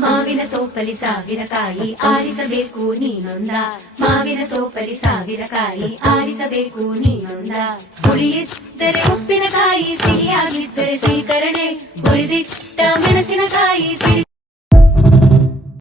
ಮಾವಿನ ತೋಪಲಿ ಸಾವಿರ ಕಾಯಿ ಆರಿಸಬೇಕು ನೀನೊಂದ, ಮಾವಿನ ತೋಪಲಿ ಸಾವಿರ ಕಾಯಿ ಆರಿಸಬೇಕು ನೀನೊಂದ. ಹುಳಿಯಿದ್ದರೆ ಉಪ್ಪಿನಕಾಯಿ, ಸಿಹಿಯಾಗಿದ್ದರೆ ಸೀಕರಣೆ, ಹುರಿದಿಟ್ಟ ಮೆಣಸಿನಕಾಯಿ